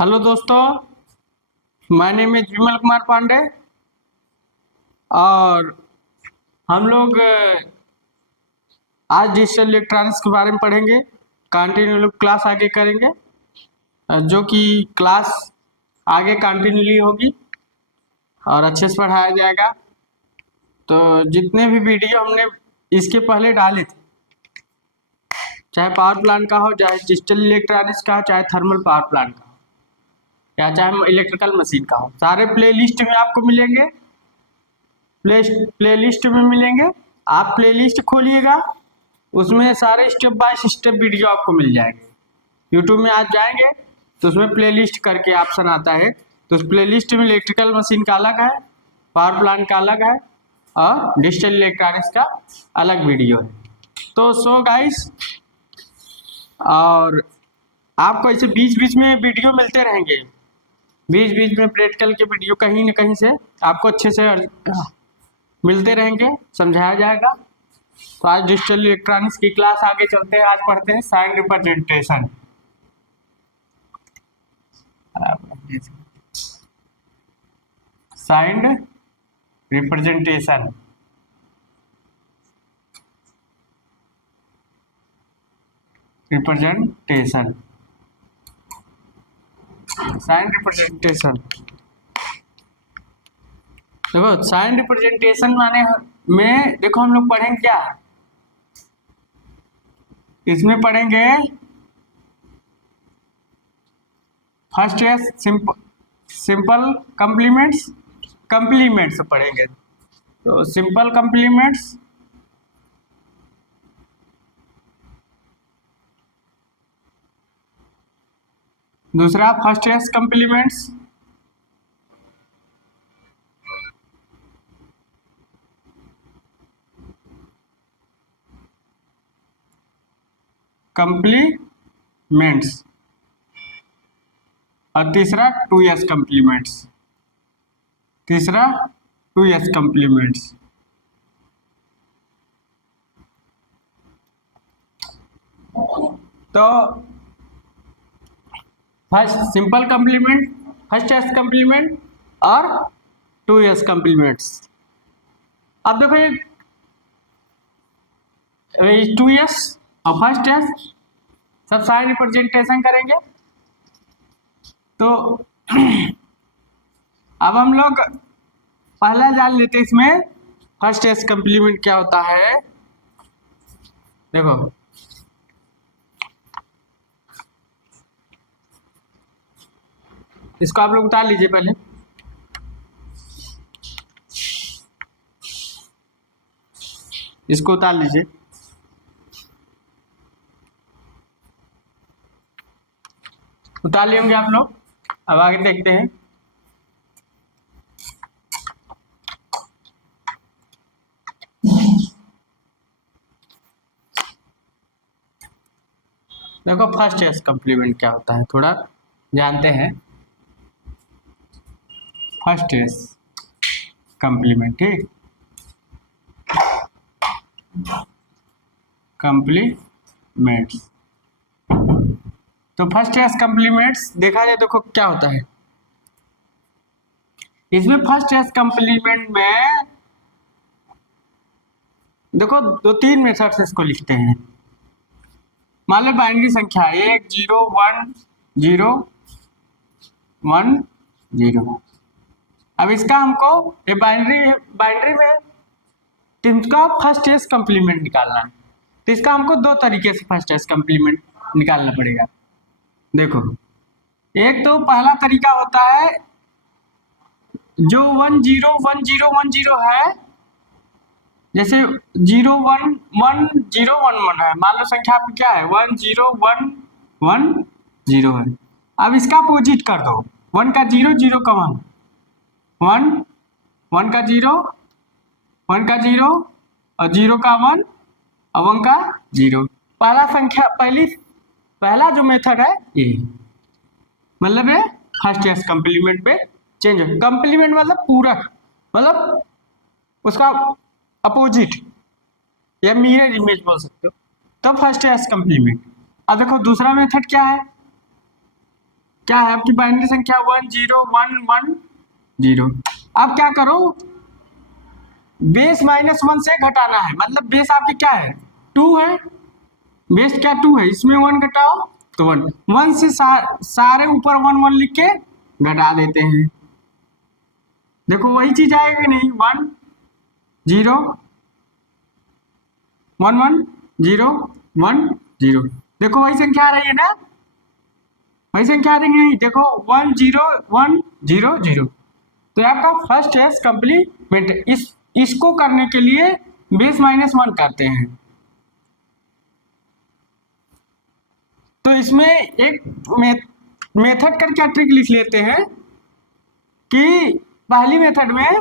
Hello दोस्तों, my name is Vimal Kumar Pandey और हम लोग आज डिजिटल इलेक्ट्रॉनिक्स के बारे में पढ़ेंगे। कंटिन्यू लोग क्लास आगे करेंगे, जो कि क्लास आगे कंटिन्यूली होगी और अच्छे से पढ़ाया जाएगा। तो जितने भी वीडियो हमने इसके पहले डाले थे, चाहे पावर प्लांट का हो, चाहे डिजिटल इलेक्ट्रॉनिक्स का हो, चाहे थर्मल पावर प्लांट का हो, या चाहे इलेक्ट्रिकल मशीन का हो, सारे प्ले लिस्ट में आपको मिलेंगे। प्लेलिस्ट में मिलेंगे। आप प्लेलिस्ट खोलिएगा, उसमें सारे स्टेप बाय स्टेप वीडियो आपको मिल जाएंगे। यूट्यूब में आप जाएंगे तो उसमें प्लेलिस्ट करके ऑप्शन आता है, तो उस प्लेलिस्ट में इलेक्ट्रिकल मशीन का अलग है, पावर प्लांट का अलग है और डिजिटल इलेक्ट्रॉनिक्स का अलग वीडियो है। तो सो गाइस, और आपको ऐसे बीच बीच में वीडियो मिलते रहेंगे, बीच बीच में प्रैक्टिकल के वीडियो कहीं न कहीं से आपको अच्छे से मिलते रहेंगे, समझाया जाएगा। तो आज डिजिटल इलेक्ट्रॉनिक्स की क्लास आगे चलते हैं। आज पढ़ते हैं sign representation. Signed representation, sign representation. देखो, साइन रिप्रेजेंटेशन माने में देखो हम लोग पढ़ेंगे क्या, इसमें पढ़ेंगे फर्स्ट है सिंपल कंप्लीमेंट्स पढ़ेंगे। तो सिंपल कंप्लीमेंट्स, दूसरा फर्स्ट एस कंप्लीमेंट्स, कंप्लीमेंट्स, और तीसरा 2s कंप्लीमेंट्स, तीसरा 2s कंप्लीमेंट्स। तो first simple complement, first S complement और 2s कंप्लीमेंट्स। अब देखो ये 2s और फर्स्ट एस सब साइन रिप्रेजेंटेशन करेंगे। तो अब हम लोग पहला जान लेते हैं इसमें फर्स्ट एस कंप्लीमेंट क्या होता है। देखो, इसको आप लोग उतार लीजिए पहले। इसको उतार लीजिए। उतार लिए होंगे आप लोग। अब आगे देखते हैं। देखो, फर्स्ट एस कंप्लीमेंट क्या होता है, थोड़ा जानते हैं। फर्स्ट एस कंप्लीमेंट, ठीक, कंप्लीमेंट्स। तो फर्स्ट एस कंप्लीमेंट्स देखा जाए, देखो क्या होता है इसमें। फर्स्ट एस कंप्लीमेंट में देखो दो तीन मेथड से इसको लिखते हैं। मान लो बाइनरी संख्या 1 0 1 0 1 0। अब इसका हमको ये बाइनरी में इनका फर्स्ट एस कंप्लीमेंट निकालना है। तो इसका हमको दो तरीके से फर्स्ट एस कंप्लीमेंट निकालना पड़ेगा। देखो, एक तो पहला तरीका होता है जो 1 0 1 0 1 0 है, जैसे 0 1 1 0 1 1 है। मान लो संख्या आपकी क्या है, 1 0 1 1 0 है। अब इसका अपोजिट कर दो, 1 का 0 0 का 1 1 1 का 0 1 का 0 और 0 का 1 और 1 का 0। पहला संख्या पहला जो मेथड है ये, मतलब ये फर्स्ट एस कंप्लीमेंट पे चेंज हो। कंप्लीमेंट मतलब पूरक, मतलब उसका अपोजिट या मिरर इमेज बोल सकते हो, तो फर्स्ट एस कंप्लीमेंट। अब देखो दूसरा मेथड क्या है, क्या है आपकी बाइनरी संख्या 10110। अब क्या करो, बेस -1 से घटाना है, मतलब बेस आपकी क्या है 2 है, बेस क्या 2 है, इसमें 1 घटाओ तो 1, 1 से सारे ऊपर 1 1 लिख के घटा देते हैं। देखो वही चीज आएगी नहीं, 1 0 1 1 0 1 0। देखो वही संख्या आ रही है ना, वही संख्या आ रही है, देखो 1 0 1 0 0। तो आपका फर्स्ट एस कंप्लीमेंट। इसको करने के लिए बेस -1 करते हैं। तो इसमें एक मेथड कर क्या ट्रिक लिख लेते हैं कि पहली मेथड में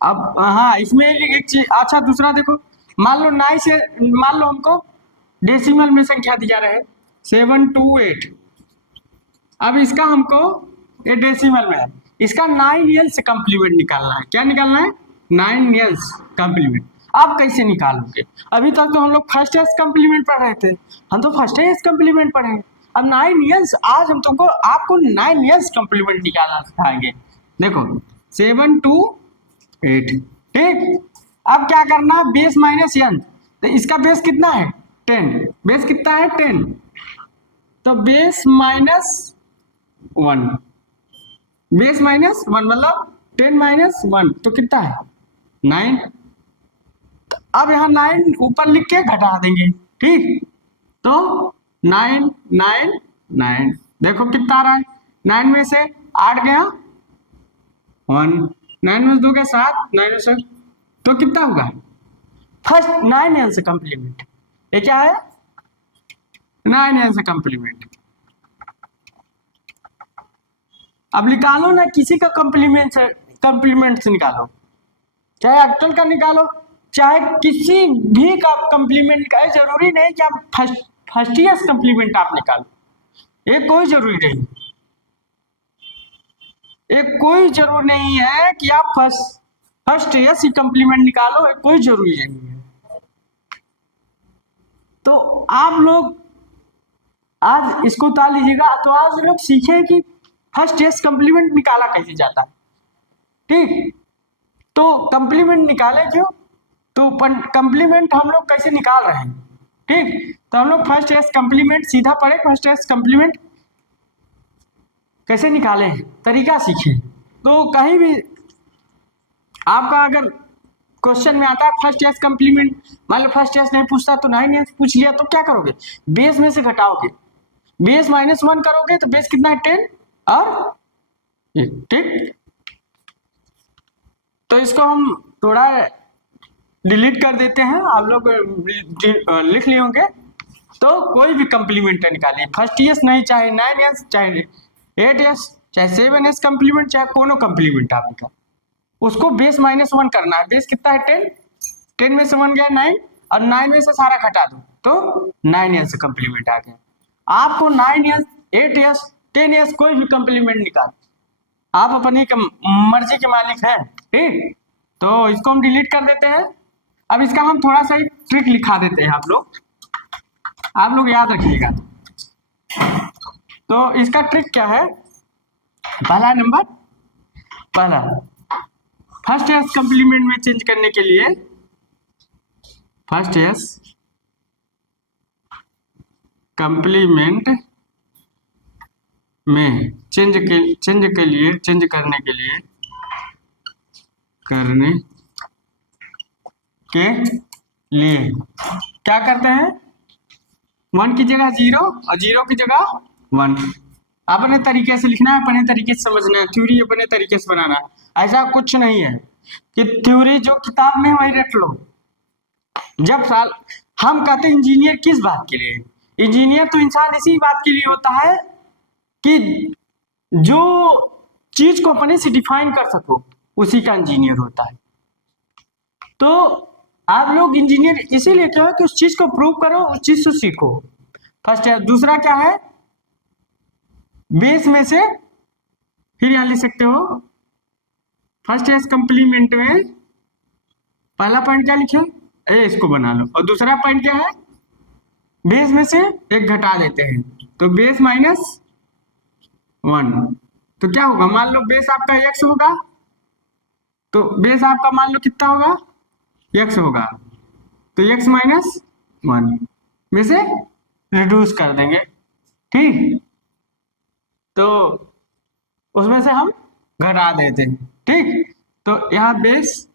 अब हाँ इसमें एक चीज अच्छा, दूसरा देखो, मान लो 9 से, मान लो हमको डेसिमल में संख्या दिया रहे 728। अब इसका हमको ये डेसिमल में है, इसका 9 से कंप्लीमेंट निकालना है। क्या निकालना है? 9 कंप्लीमेंट। अब कैसे निकालोगे? अभी तक तो हम लोग फर्स्ट एस कंप्लीमेंट पढ़ रहे थे, हम तो फर्स्ट एस कंप्लीमेंट पढ़े। अब 9 आज हम तुमको आपको 9 कंप्लीमेंट निकालना सिखाएंगे। देखो 728, ठीक। अब क्या करना, बेस -n, तो इसका बेस कितना है 10, बेस कितना है 10, तो बेस -1, बेस -1 मतलब 10 -1 तो कितना है 9। अब यहाँ 9 ऊपर लिख के घटा देंगे, ठीक। तो 9 9 9, देखो कितना आ रहा है, 9 में से 8 गया 1, 9 में से 2 गया 7, 9 में से तो कितना होगा फर्स्ट 9 से कंप्लीमेंट। ये क्या है 9 से कंप्लीमेंट। अब निकालो ना किसी का कंप्लीमेंट से निकालो, चाहे अक्टल का निकालो, चाहे किसी भी का कंप्लीमेंट का, जरूरी नहीं कि आप फर्स्ट ईयर कंप्लीमेंट आप निकालो, ये कोई जरूरी नहीं, ये कोई जरूरी नहीं है कि आप फर्स्ट ईयर से कंप्लीमेंट निकालो, ये कोई जरूरी नहीं है। तो आप लोग आज इसको उतार लीजिएगा, तो आज लोग सीखे कि फर्स्ट ईयर कंप्लीमेंट निकाला कैसे जाता है, ठीक। तो कंप्लीमेंट निकाले क्यों, तो कंप्लीमेंट हम लोग कैसे निकाल रहे हैं, ठीक। तो हम लोग फर्स्ट एस कंप्लीमेंट सीधा पढ़े, फर्स्ट एस कंप्लीमेंट कैसे निकाले तरीका सीखे। तो कहीं भी आपका अगर क्वेश्चन में आता है फर्स्ट एस कंप्लीमेंट, मान लो फर्स्ट एस नहीं पूछता तो 9 पूछ लिया, तो क्या करोगे, बेस में से घटाओगे, बेस -1 करोगे तो बेस कितना है 10 और, ठीक। तो इसको हम थोड़ा डिलीट कर देते हैं, आप लोग लिख लिए होंगे। तो कोई भी कंप्लीमेंट निकालिए, फर्स्ट ईयर नहीं, चाहे 9 चाहे 8 चाहे 7 कंप्लीमेंट, चाहे कोनो कंप्लीमेंट आपका, उसको बेस -1 करना है। बेस कितना है 10, 10 में से 1 गया 9, और 9 में से सारा घटा दो तो 9 से कंप्लीमेंट आ गया। आपको 9 8 10 कोई भी कंप्लीमेंट निकाल, आप अपनी मर्जी के मालिक हैं, ठीक। तो इसको हम डिलीट कर देते हैं। अब इसका हम थोड़ा सा ट्रिक लिखा देते हैं, आप लोग याद रखिएगा। तो इसका ट्रिक क्या है, पहला फर्स्ट एस कंप्लीमेंट में चेंज करने के लिए, फर्स्ट एस कंप्लीमेंट में चेंज करने के लिए क्या करते हैं, 1 की जगह 0 और 0 की जगह 1। अपने तरीके से लिखना है, अपने तरीके से समझना है, थ्योरी अपने तरीके से बनाना है। ऐसा कुछ नहीं है कि थ्योरी जो किताब में वही रट लो। जब साल हम कहते हैं इंजीनियर किस बात के लिए, इंजीनियर तो इंसान इसी बात के लिए होता है कि जो चीज को अपने से डिफाइन कर सको, उसी का इंजीनियर होता है। तो आप लोग इंजीनियर इसीलिए क्या है कि उस चीज को प्रूव करो, उस चीज से सीखो। फर्स्ट है। दूसरा क्या है, बेस में से फिर यहां लिख सकते हो, फर्स्ट एस कंप्लीमेंट में पहला पॉइंट क्या लिखे, ए इसको बना लो, और दूसरा पॉइंट क्या है बेस में से एक घटा देते हैं, तो बेस माइनस 1, तो क्या होगा, मान लो बेस आपका x होगा, तो बेस आपका मान लो कितना होगा, x होगा, तो x माइनस 1 में से रिड्यूस कर देंगे, ठीक, तो उसमें से हम घटा देते हैं, ठीक, तो यहाँ बेस,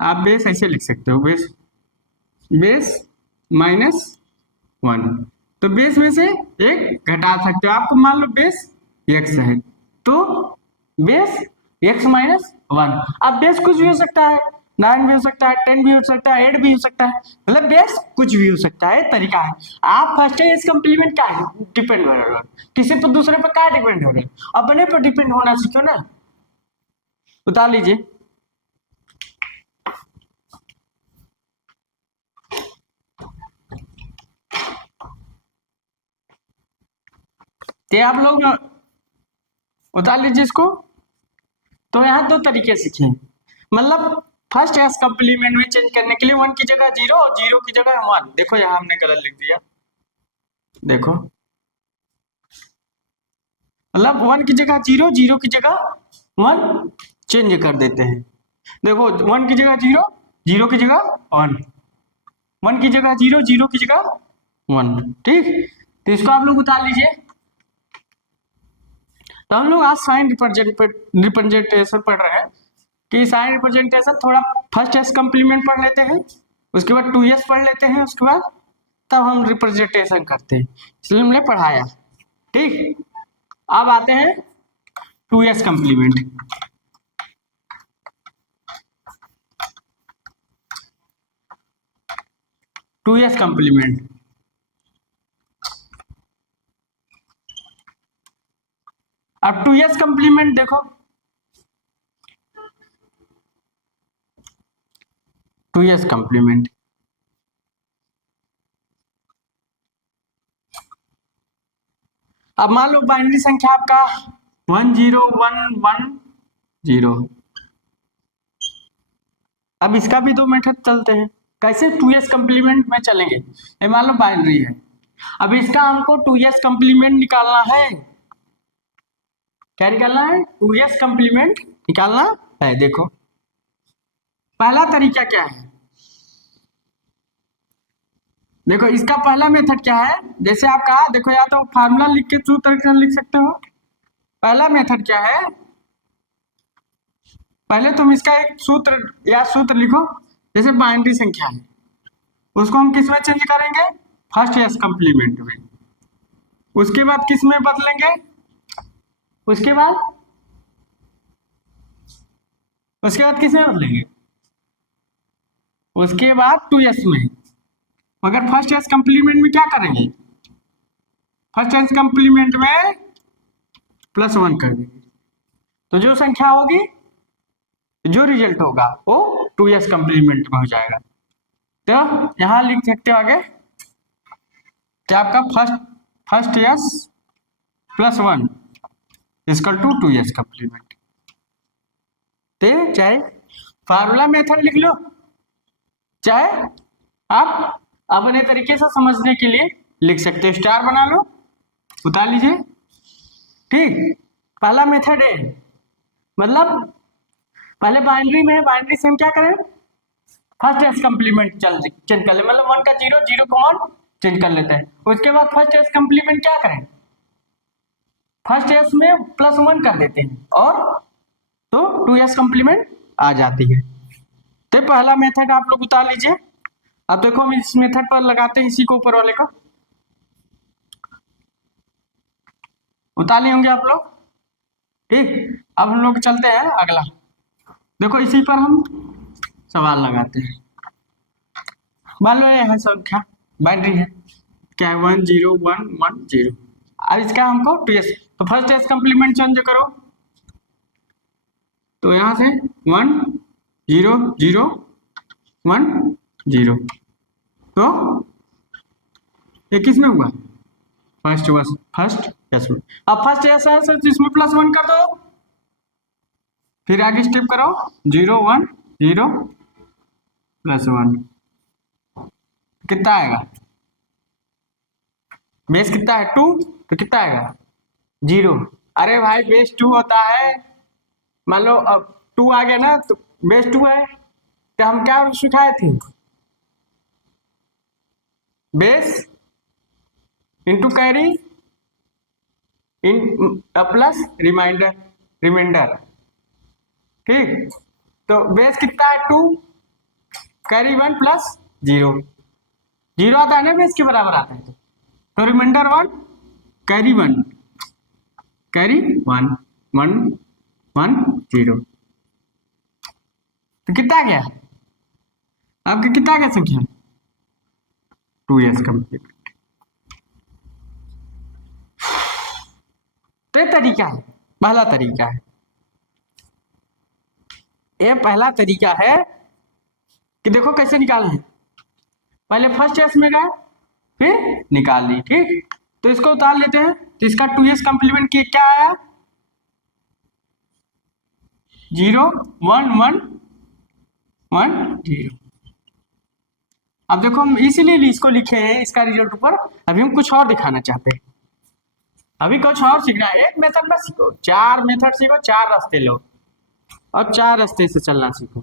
आप बेस ऐसे लिख सकते हो, बेस बेस माइनस 1, तो बेस में से एक घटा सकते हो, आपको मान लो बेस x है, तो बेस x माइनस 1, अब बेस कुछ भी हो सकता है, 9 भी हो सकता है, 10 भी हो सकता है, 8 भी हो सकता है, मतलब बेस कुछ भी हो सकता है, तरीका है। आप फर्स्ट है इस कम्प्लीमेंट क्या है, डिपेंड हो रहा है, किसी पर दूसरे पर क्या डिपेंड हो रहे हैं, अपने पर डिपेंड होना सीखो ना, बता लीजिए। ते आप लोग उतार लीजिए इसको, तो यहाँ दो तरीके सीखे, मतलब फर्स्ट एस कम्प्लीमेंट में चेंज करने के लिए 1 की जगह 0 और 0 की जगह 1, देखो यहाँ हमने गलत लिख दिया, देखो, मतलब 1 की जगह 0, 0 की जगह 1 चेंज कर देते हैं, देखो 1 की जगह 0, 0 की जगह 1, 1 की जगह 0, 0 की जगह 1, ठीक, तो इसको आप लोग उतार लीजिए। तो हम लोग आज साइन रिप्रेजेंटेशन पढ़ रहे हैं, कि साइन रिप्रेजेंटेशन थोड़ा फर्स्ट एस कम्प्लीमेंट पढ़ लेते हैं, उसके बाद 2s पढ़ लेते हैं, उसके बाद तब हम रिप्रेजेंटेशन करते हैं, इसलिए हमने पढ़ाया, ठीक, अब आते हैं 2s कम्प्लीमेंट। 2s कम्प्लीमेंट, अब 2s कम्प्लीमेंट देखो, 2s कम्प्लीमेंट, अब मान लो बाइनरी संख्या आपका 10110, अब इसका भी दो मेथड चलते हैं, कैसे 2s कम्प्लीमेंट में चलेंगे, ये मान लो बाइनरी है, अब इसका हमको 2s कम्प्लीमेंट निकालना है, क्या निकालना है, 2s कम्प्लीमेंट निकालना है, देखो पहला तरीका क्या है, देखो इसका पहला मेथड क्या है, जैसे आप कहा देखो, या तो फार्मूला लिख के सूत्र लिख सकते हो, पहला मेथड क्या है, पहले तुम इसका एक सूत्र या सूत्र लिखो, जैसे बाइनरी संख्या है, उसको हम किस में चेंज करेंगे, फर्स्ट एस कम्प्लीमेंट में, उसके बाद किस में बदलेंगे, उसके बाद किस में बदलेंगे, उसके बाद 2s में, मगर फर्स्ट एस कम्प्लीमेंट में क्या करेंगे, फर्स्ट एस कम्प्लीमेंट में +1 कर देंगे, तो जो संख्या होगी, जो रिजल्ट होगा वो 2s कम्प्लीमेंट में हो जाएगा, तो यहां लिख सकते हो आगे क्या, आपका first's +1 equal to 2s complement, तो चाहे फार्मूला मेथड लिख लो, चाहे आप अपने तरीके से समझने के लिए लिख सकते हो, स्टार बना लो, उतार लीजिए, ठीक, पहला मेथड है, मतलब पहले बाइनरी में है, बाइनरी से हम क्या करें, फर्स्ट एस कम्प्लीमेंट चेंज कर ले, मतलब 1 का 0, 0 को 1 चेंज कर लेते हैं, उसके बाद फर्स्ट एस कम्प्लीमेंट क्या करें, फर्स्ट एस में +1 कर देते हैं, और तो 2s कम्प्लीमेंट आ जाती है, तो पहला मेथड आप लोग उतार लीजिए। अब देखो हम इस मेथड पर लगाते हैं, इसी को ऊपर वाले को उतार लिए होंगे आप लोग, ठीक, अब हम लोग चलते हैं अगला, देखो इसी पर हम सवाल लगाते हैं, मान लो ये है संख्या बाइनरी है, क्या है 10110, अब इसका हमको 2s, तो फर्स्ट एस कम्प्लीमेंट चेंज करो, तो यहां से 1 0 0 1 0, तो ये किस में हुआ, फर्स्ट एस में, अब फर्स्ट एस है तो इसमें +1 कर दो, फिर आगे स्टेप करो 0 1 0 +1, कितना आएगा, बेस कितना है 2, तो कितना आएगा 0। अरे भाई बेस 2 होता है, मान लो अब 2 आ गया ना, तो बेस 2 है, तो हम क्या सिखाए थे, base into carry in plus remainder remainder, ठीक। तो बेस कितना है 2, कैरी 1 प्लस 0, 0 आता है ना बेस के बराबर आता है, तो रिमाइंडर 1 कैरी 1 कैरी 1 1 1 0, तो कितना आ गया आपके, कितना आ गया संख्या 2s कंप्लीट। तो ये तरीका है, पहला तरीका है, ये पहला तरीका है कि देखो कैसे निकालना है। पहले फर्स्ट एस में गए, फिर निकाल ली, ठीक। तो इसको उतार लेते हैं, तो इसका 2s कंप्लीमेंट की क्या आया 0 1 1 1 0। अब देखो हम इसीलिए इसको लिखे हैं इसका रिजल्ट ऊपर, अभी हम कुछ और दिखाना चाहते हैं, अभी कुछ और सीखना है। एक मेथड में सीखो, 4 मेथड सीखो, 4 रास्ते लो और 4 रास्ते से चलना सीखो,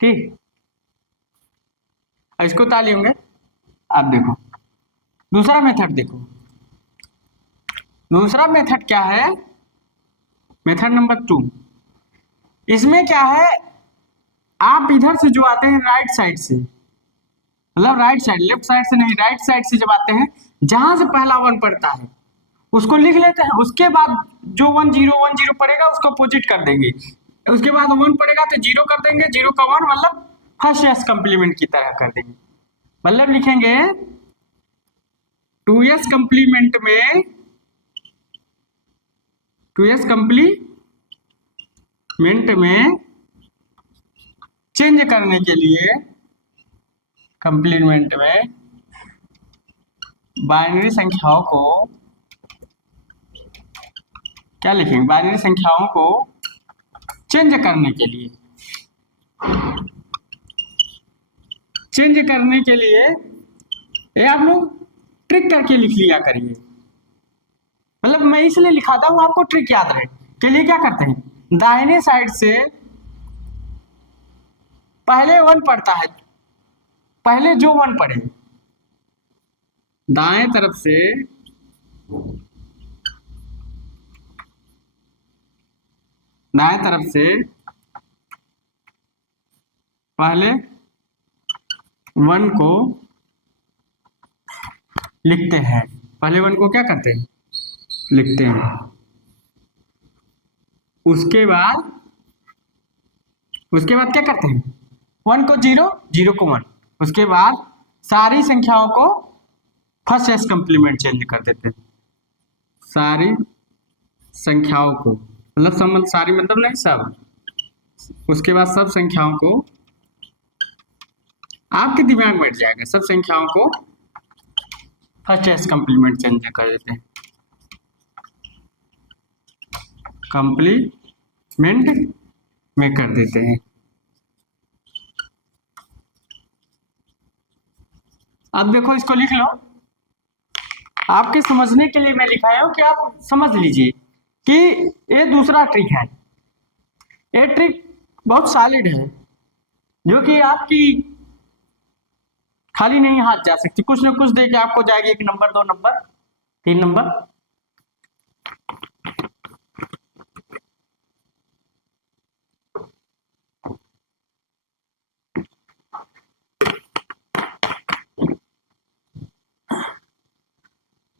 ठीक। इसको ताली होंगे। आप देखो दूसरा मेथड, देखो दूसरा मेथड क्या है, मेथड नंबर 2। इसमें क्या है, आप इधर से जो आते हैं राइट साइड से, मतलब राइट साइड, लेफ्ट साइड से नहीं, राइट साइड से जब आते हैं, जहां से पहला 1 पड़ता है उसको लिख लेते हैं, उसके बाद जो 1 0 1 0 पड़ेगा उसको अपोजिट कर देंगे, उसके बाद 1 पड़ेगा तो 0 कर देंगे, 0 का 1 मतलब फर्स्ट एस कंप्लीमेंट की तरह कर देंगे, मतलब लिखेंगे 2s कंप्लीमेंट में 2s कंप्लीमेंट में चेंज करने के लिए, कंप्लीमेंट में बाइनरी संख्याओं को क्या लिखेंगे, बाइनरी संख्याओं को चेंज करने के लिए, चेंज करने के लिए ये आप लोग ट्रिक करके लिख लिया करिए, मतलब मैं इसलिए लिखाता हूँ आपको ट्रिक याद रहे के लिए। क्या करते हैं, दाहिने साइड से पहले 1 पड़ता है, पहले जो 1 पड़े दाएं तरफ से, दाएं तरफ से पहले 1 को लिखते हैं, पहले 1 को क्या करते हैं लिखते हैं, उसके बाद क्या करते हैं 1 को 0 0 को 1, उसके बाद सारी संख्याओं को फर्स्ट एस कंप्लीमेंट चेंज कर देते हैं, सारी संख्याओं को, मतलब सब, सारी मतलब नहीं सब, उसके बाद सब संख्याओं को, आपके दिमाग में बैठ जाएगा, सब संख्याओं को फर्स्ट एस कंप्लीमेंट चेंज कर देते हैं, कंप्लीमेंट में कर देते हैं। अब देखो इसको लिख लो, आपके समझने के लिए मैं लिखाया हूं कि आप समझ लीजिए कि ये दूसरा ट्रिक है, ये ट्रिक बहुत सॉलिड है, जो कि आपकी खाली नहीं हाथ जा सकती, कुछ ना कुछ दे के आपको जाएगी, 1 नंबर 2 नंबर 3 नंबर।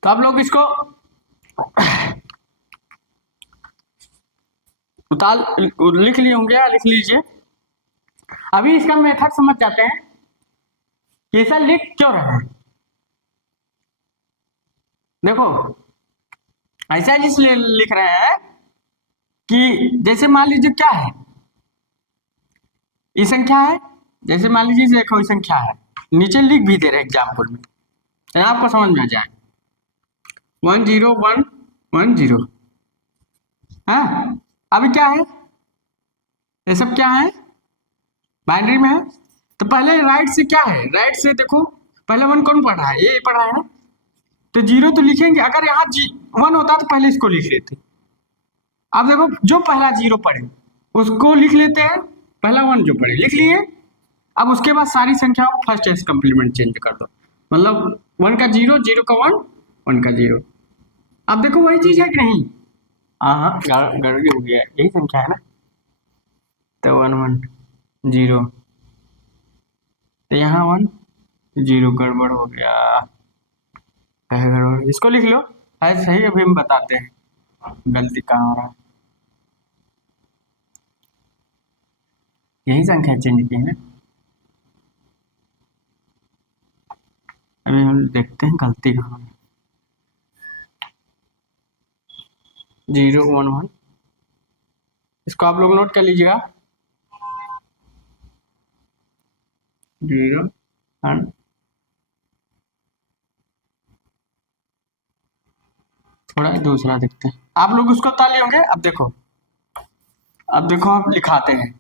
तो आप लोग इसको उतार लिख लिए होंगे या लिख लीजिए। अभी इसका मेथड समझ जाते हैं कि ऐसा लिख क्यों रहा है। देखो ऐसा इसलिए लिख रहे हैं कि जैसे मान लीजिए क्या है, ये संख्या है, जैसे मान लीजिए देखो ये संख्या है, नीचे लिख भी दे रहे एग्जाम्पल में, तो आपको समझ में आ जाए 1 0 1 1 0। हाँ अभी क्या है, ये सब क्या है बाइनरी में है, तो पहले राइट से क्या है, राइट से देखो पहला वन कौन पढ़ रहा है, ये पढ़ रहा है ना, तो जीरो तो लिखेंगे। अगर यहाँ वन होता तो पहले इसको लिख लेते। अब देखो जो पहला जीरो पढ़े उसको लिख लेते हैं, पहला वन जो पढ़े लिख लिए। अब उसके बाद सारी संख्याओं फर्स्ट एस कंप्लीमेंट चेंज कर दो, मतलब वन का जीरो, जीरो का वन, वन का जीरो। अब देखो वही चीज है कि नहीं? हाँ, गड़बड़ी हो गया, यही संख्या है ना, तो वन वन जीरो, तो यहाँ वन जीरो, गड़बड़ हो गया है, गड़बड़, इसको लिख लो है सही। अभी हम बताते हैं गलती कहाँ हो रहा है। यही संख्या चेंज की है, अभी हम देखते हैं गलती कहाँ है। जीरो वन वन, इसको आप लोग नोट कर लीजिएगा, जीरो वन। थोड़ा दूसरा देखते हैं, आप लोग उसको ताली होंगे। अब देखो हम लिखाते हैं,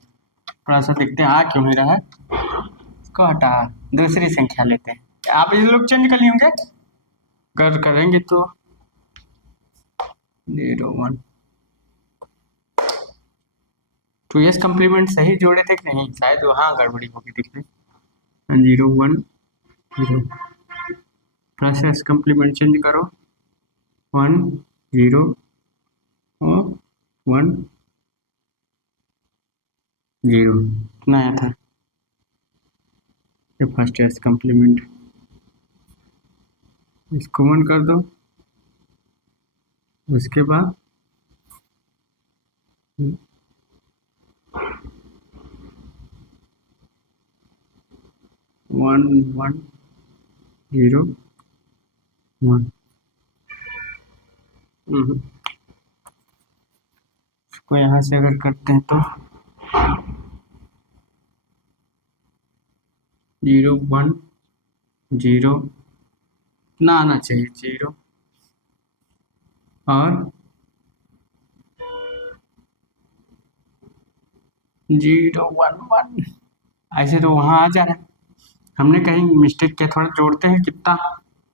थोड़ा सा देखते हैं आ क्यों नहीं रहा है, इसको हटा, दूसरी संख्या लेते हैं। आप ये लोग चेंज कर लिए होंगे, करेंगे तो zero one, two's complement सही जोड़े थे कि नहीं, शायद वहाँ गड़बड़ी होगी दिखने। Zero one zero plus S complement change करो, वन जीरो वन जीरो, कितना आया था ये फर्स्ट एस कंप्लीमेंट, इसको वन कर दो, उसके बाद वन वन जीरो वन, इसको यहाँ से अगर करते हैं तो जीरो वन जीरो, ना आना चाहिए जीरो और जीरो वन वन, ऐसे तो वहाँ आ जा रहा है। हमने कहीं मिस्टेक किया, थोड़ा जोड़ते हैं, कितना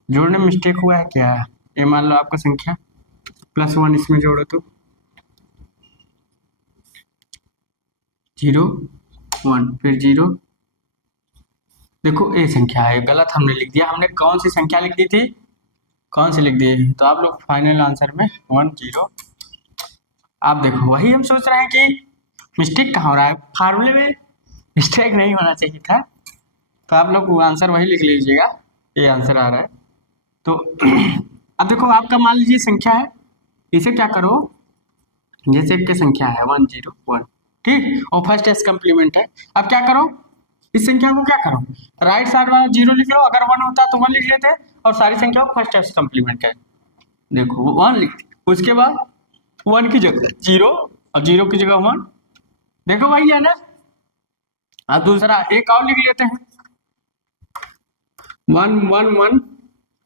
जोड़ने में मिस्टेक हुआ है क्या? ये मान लो आपका संख्या प्लस वन, इसमें जोड़ो तो जीरो वन, फिर जीरो, देखो ये संख्या है, गलत हमने लिख दिया। हमने कौन सी संख्या लिख दी थी, कौन सी लिख दी, तो आप लोग फाइनल आंसर में वन जीरो। आप देखो वही हम सोच रहे हैं कि मिस्टेक कहाँ हो रहा है, फार्मूले में मिस्टेक नहीं होना चाहिए था, तो आप लोग आंसर वही लिख लीजिएगा, ये आंसर आ रहा है। तो अब देखो आपका मान लीजिए संख्या है, इसे क्या करो, जैसे एक की संख्या है वन जीरो वन, ठीक, और फर्स्ट एस कंप्लीमेंट है। अब क्या करो, इस संख्या को क्या करो, राइट साइड वाला जीरो लिख लो, अगर वन होता तो वन लिख लेते, और सारी संख्या फर्स्ट एस कंप्लीमेंट है, देखो वन लिख, उसके बाद वन की जगह जीरो और जीरो की जगह वन, देखो वही है ना। अब दूसरा एक और लिख लेते हैं, one one one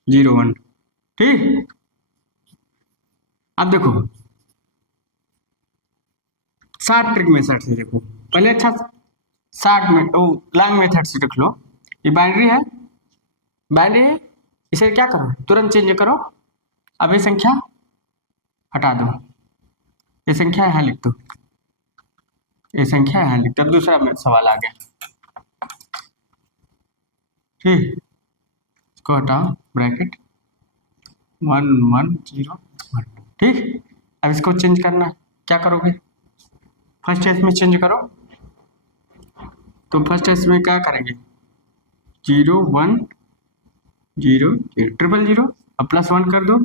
zero one, ठीक। अब देखो शॉर्ट ट्रिक मेथड से देखो, पहले अच्छा शॉर्ट में लॉन्ग मेथड से रख लो, ये बाइनरी है, बाइनरी है, इसे क्या करो तुरंत चेंज करो। अब ये संख्या हटा दो, ये संख्या यहाँ लिख दो, ये संख्या यहाँ लिख दो। अब दूसरा सवाल आ गया, ठीक, इसको हटाओ bracket, one one zero one, ठीक। अब इसको चेंज करना है, क्या करोगे, फर्स्ट एस में चेंज करो, तो फर्स्ट एस में क्या करेंगे, zero one zero zero triple zero, अब प्लस वन कर दो,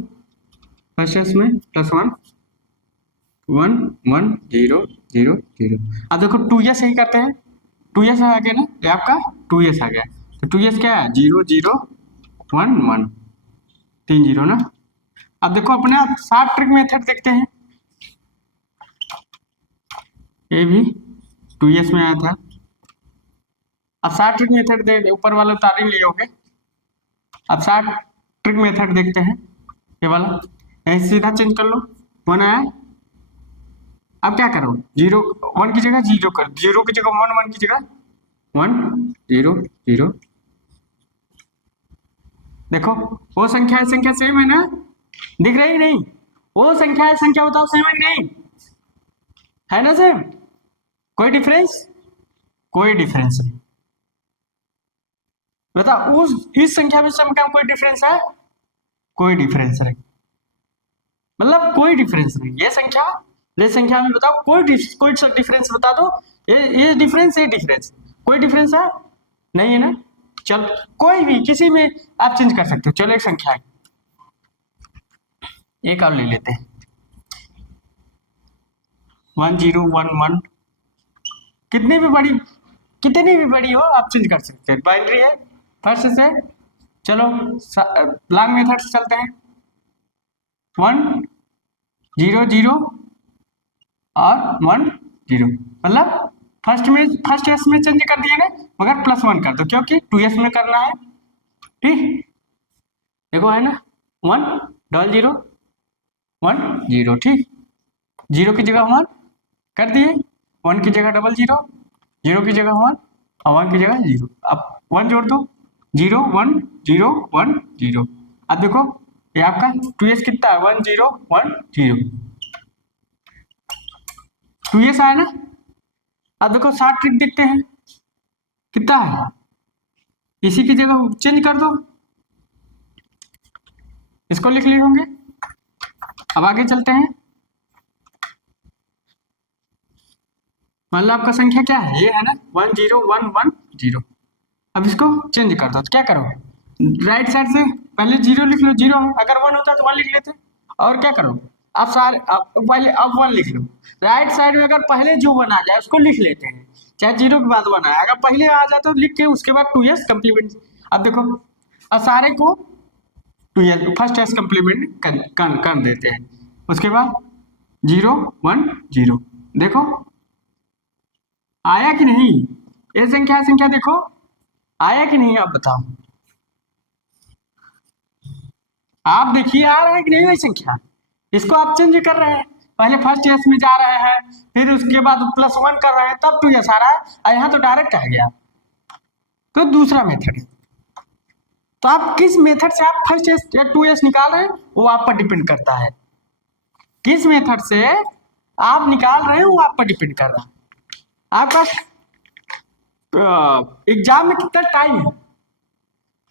फर्स्ट एस में plus one one one zero zero zero. अब देखो टू एस यही करते हैं, टू एस आ गया ना, ये आपका टू एस आ गया, तो टू एस क्या है, जीरो जीरो वन वन, तीन जीरो ना। अब देखो अपने आप शॉर्ट ट्रिक मेथड देखते हैं, ये भी टू एस में आया था। अब शॉर्ट ट्रिक मेथड दे, ऊपर वाला उतार ही लिए होगे। अब शॉर्ट ट्रिक मेथड देखते हैं, ये वाला यही सीधा चेंज कर लो, वन आया। अब क्या करो, जीरो वन की जगह जीरो कर, जीरो की जगह वन, वन की जगह वन जीरो जीरो, देखो वो संख्या सेम है ना, दिख रही नहीं? वो संख्या बताओ सेम है कि नहीं, है ना सेम? कोई डिफरेंस? कोई डिफरेंस नहीं। बताओ उस इस संख्या में सम का कोई डिफरेंस है? कोई डिफरेंस नहीं, मतलब कोई डिफरेंस नहीं। ये संख्या में बताओ कोई सा डिफरेंस बता दो। ये डिफरेंस, ये डिफरेंस, कोई डिफरेंस है? नहीं है ना। चल कोई भी किसी में आप चेंज कर सकते हो। चलो एक संख्या है, एक और ले लेते हैं, 1011। कितनी भी बड़ी, कितनी भी बड़ी हो आप चेंज कर सकते हैं, बाइनरी है। फर्स्ट से चलो लॉन्ग मेथड से चलते हैं, 1 0 0 और 1 0, मतलब फर्स्ट एस में चेंज कर दिए ना, मगर +1 कर दो क्योंकि 2s में करना है। ठीक, देखो है ना, 1 0 0 ठीक, 0 की जगह 1 कर दिए, 1 की जगह 00, 0 की जगह 1 और 1 की जगह 0। अब 1 जोड़ दो, 0 1 0 1 0। अब देखो ये आपका 2s कितना है, 1 0 1 0, 2s आया ना। अब देखो शॉर्ट ट्रिक देखते हैं कितना है, इसी की जगह चेंज कर दो, इसको लिख लिए होंगे। अब आगे चलते हैं, मान लो आपका संख्या क्या है, ये है ना 1 0 1 1 0। अब इसको चेंज कर दो, तो क्या करो, राइट साइड से पहले 0 लिख लो, 0 है, अगर 1 होता तो 1 लिख लेते। और क्या करो, आप सारे पहले अब 1 लिख लो, राइट साइड में अगर पहले जो 1 आ जाए उसको लिख लेते हैं, चाहे 0 के बाद 1 आए, अगर पहले आ जाए तो लिख के उसके बाद 2s कंप्लीमेंट। अब देखो अब सारे को 2s फर्स्ट एस कंप्लीमेंट कर देते हैं, उसके बाद 0 1 0। देखो आया कि नहीं, ये संख्या देखो आया कि नहीं, आप बताओ, आप देखिए आ रहा है कि नहीं वही संख्या। इसको आप चेंज कर रहे हैं, पहले फर्स्ट एस में जा रहे हैं, फिर उसके बाद +1 कर रहे हैं, तब 2s आ रहा है, और यहाँ तो डायरेक्ट आ गया। तो दूसरा मेथड है, तो आप किस मेथड से आप फर्स्ट एस या 2s निकाल रहे हैं वो आप पर डिपेंड करता है, किस मेथड से आप निकाल रहे हैं वो आप पर डिपेंड कर रहा है। आपका एग्जाम में कितना टाइम है,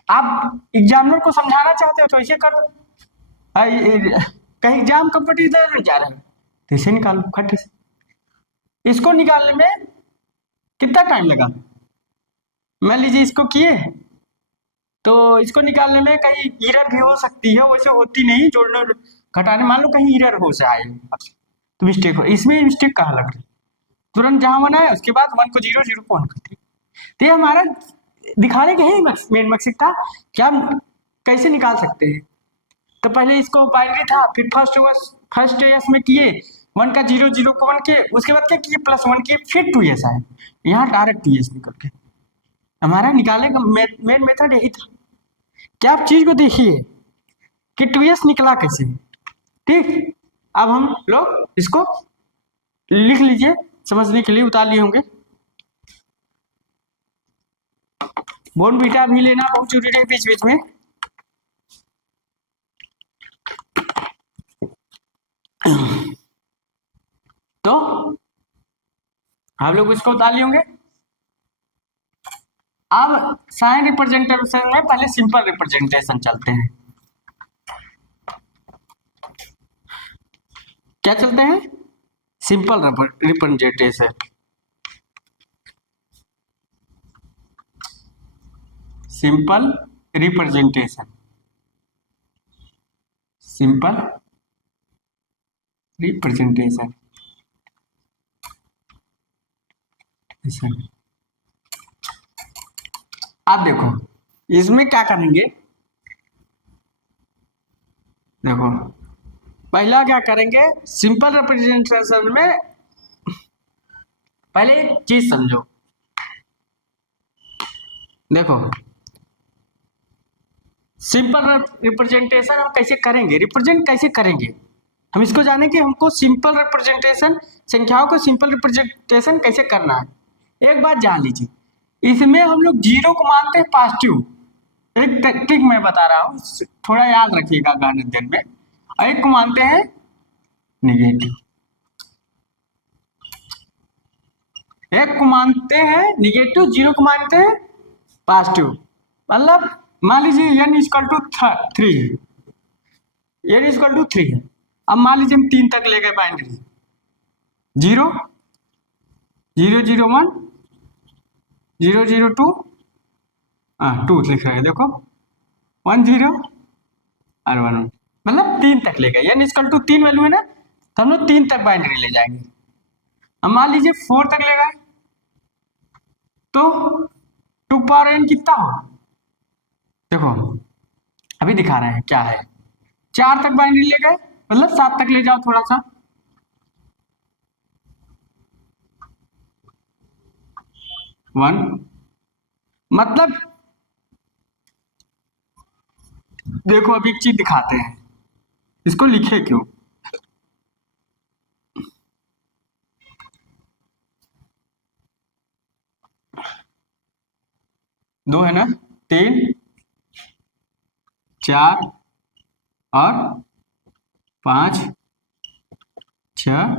आप एग्जामिनर को समझाना चाहते हो तो ऐसे कर दो, कहीं एग्जाम कंपटीशन में जा रहे हो तो इसे निकालो खट्टे से। इसको निकालने में कितना टाइम लगा, मान लीजिए इसको किए तो इसको निकालने में कहीं एरर भी हो सकती है, वैसे होती नहीं, जोड़ने घटाने मान लो कहीं एरर हो जाए तो मिस्टेक हो, इसमें मिस्टेक कहाँ लग रही, तुरंत जहां 1 आया उसके बाद 1 को 0 0 को 1 कर दिया। तो ये हमारा दिखाने का ही मेन मकसद था कि हम कैसे निकाल सकते हैं। तो पहले इसको बाइनरी था, फिर फर्स्ट एस में किए 1 का 0 0 को 1 के, उसके बाद क्या किए +1 किए, फिर 2s आए, यहाँ डायरेक्ट 2s निकल के। हमारा निकालने का मेन मेथड यही था, क्या आप चीज को देखिए कि 2s निकला कैसे। ठीक, अब हम लोग इसको लिख लीजिए, समझने के लिए उतार लिए होंगे। बोर्नवीटा भी लेना बहुत जरूरी है बीच बीच में। तो हम लोग इसको उतार लिए होंगे। अब साइन रिप्रेजेंटेशन में पहले सिंपल रिप्रेजेंटेशन चलते हैं, क्या चलते हैं, simple representation. Simple representation, simple representation. आप देखो इसमें क्या करेंगे, देखो पहला क्या करेंगे, सिंपल रिप्रेजेंटेशन में पहले एक चीज समझो, देखो सिंपल रिप्रेजेंटेशन हम कैसे करेंगे, रिप्रेजेंट कैसे करेंगे, हम इसको जाने कि हमको सिंपल रिप्रेजेंटेशन, संख्याओं को सिंपल रिप्रेजेंटेशन कैसे करना है। एक बात जान लीजिए, इसमें हम लोग 0 को मानते हैं पॉजिटिव, एक ट्रिक मैं बता रहा हूँ, थोड़ा याद रखिएगा गाने दिन में। एक को मानते हैं निगेटिव, एक को मानते हैं निगेटिव, जीरो को मानते हैं पॉजिटिव। मतलब मान लीजिए n इक्वल टू 3 है, n इक्वल टू 3 है। अब मान लीजिए हम 3 तक ले गए बाइनरी, 0 0 0 1 0 0 2, 2 लिख रहे हैं देखो, 1 0 और 1 1, मतलब 3 तक ले गए। n इक्वल टू 3 वैल्यू है ना, तो हम लोग 3 तक बाइनरी ले जाएंगे। अब मान लीजिए 4 तक ले गए, तो 2 पावर n कितना हो, देखो अभी दिखा रहे हैं क्या है। 4 तक बाइनरी ले गए, मतलब 7 तक ले जाओ थोड़ा सा, 1, मतलब देखो अभी एक चीज दिखाते हैं, इसको लिखे क्यों, दो है ना, 3 4 और 5 6